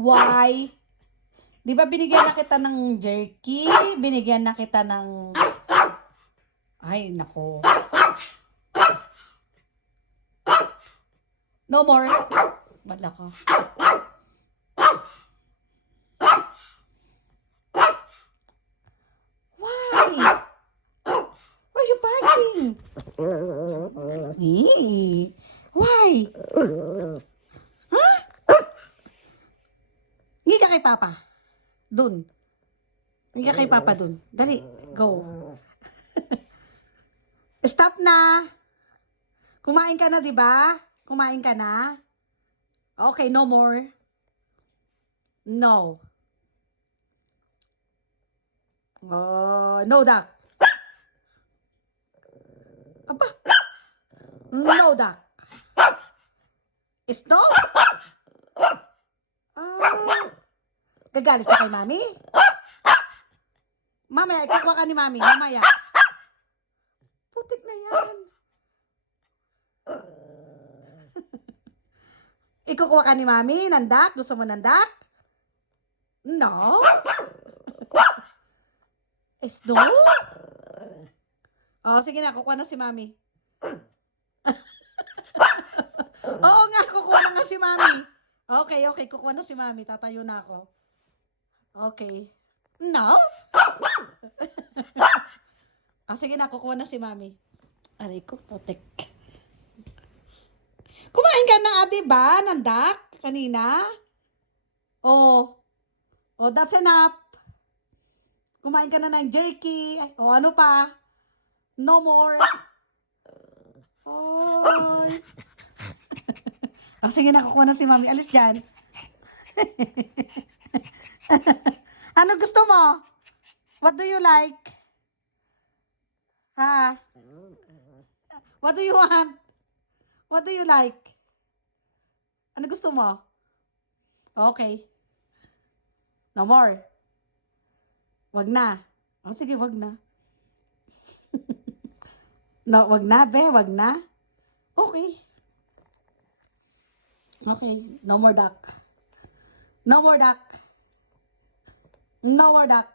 Why? Di ba binigyan na kita ng jerky? Binigyan na kita ng... Ay, nako. No more. Wala ka. Why? Why you barking? Why? Huh? Hindi ka kay Papa. Dun. Hindi ka kay Papa dun. Dali. Go. Stop na. Kumain ka na, di ba? Kumain ka na? Okay, no more. No. Oh, no duck. Aba. No duck. Stop. Gagalit ka kay Mami? Mamaya, ikukuha ka ni Mami. Mamaya. Putik na yan. Ikukuha ka ni Mami, nandak? Gusto mo nandak? No? No? Oh, sige na, kukuha na si Mami. Oo nga, kukuha na nga si Mami. Okay, kukuha na si Mami. Tatayo na ako. Okay. No? Sige na, kukuha na si Mami. Aray ko, putik. Kumain ka na, ate ba? Nandak? Kanina? Oh, that's enough. Kumain ka na ng jerky. O, ano pa? No more. Oy. Sige na, kukuha na si Mami. Alis dyan. Ano gusto mo? What do you like? Ha? What do you want? What do you like? Ano gusto mo? Okay. No more. Wag na. Sige, wag na. No, wag na, be. Wag na. Okay. Okay. No more duck. No more duck. No more duck.